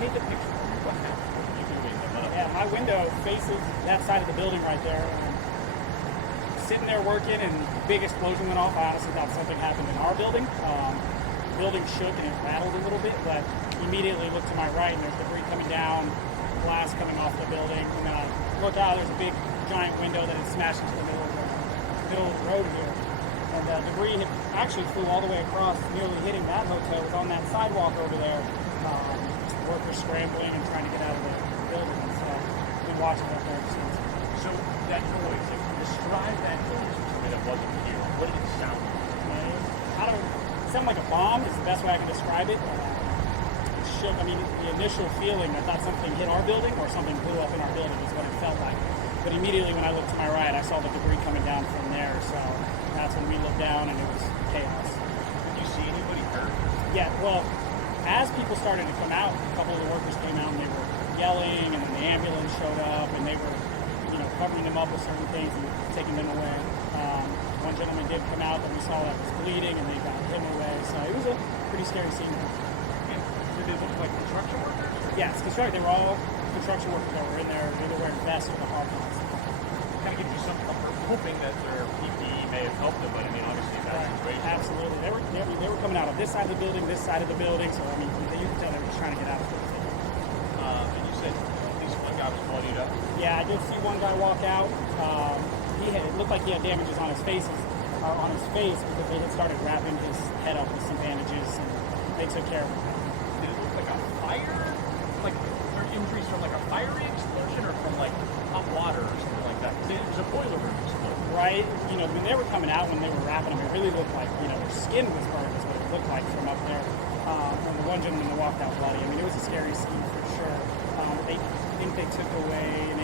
paint the picture. What happened? What are you doing? Yeah, my window faces that side of the building right there. And sitting there working, and big explosion went off. I honestly thought something happened in our building. The building shook and it rattled a little bit, but immediately looked to my right, and there's debris coming down, glass coming off the building. And then I look out, there's a big, giant window that had smashed into the middle of the road here. And debris actually flew all the way across, nearly hitting that hotel. It was on that sidewalk over there. Workers scrambling and trying to get out of the building. So I've been watching that there since. So that noise, describe that noise to me that wasn't here. What did it sound like? It sounded like a bomb is the best way I can describe it. It shook. I mean, the initial feeling, I thought something hit our building or something blew up in our building is what it felt like. But immediately when I looked to my right, I saw the debris coming down from there. So that's when we looked down and it was chaos. Did you see anybody hurt? Yeah, well, as people started to come out, a couple of the workers came out and they were yelling, and then the ambulance showed up and they were, covering them up with certain things and taking them away. One gentleman did come out that we saw that was bleeding, and they got him away. So it was a pretty scary scene. And did they look like construction workers? Yeah, it's construction. They were all construction workers that were in there. They were wearing vests with the hard hats. Kind of gives you some comfort, hoping that their PPE may have helped them, but I mean, obviously in that situation. Absolutely. They were coming out of this side of the building, this side of the building. So I mean, you could tell they were just trying to get out of it. And you said at least one guy was bloodied up. Yeah, I did see one guy walk out. It looked like he had damages on his face because they had started wrapping his head up with some bandages, and they took care of him. Did it look like a fire? Like were injuries from like a fiery explosion or from like hot water or something like that? Because it was a boiler room explosion. Right. When they were coming out, when they were wrapping them, it really looked like, their skin was burned is what it looked like from up there. When the one gentleman walked out bloody, I mean, it was a scary scene for sure. I think they took away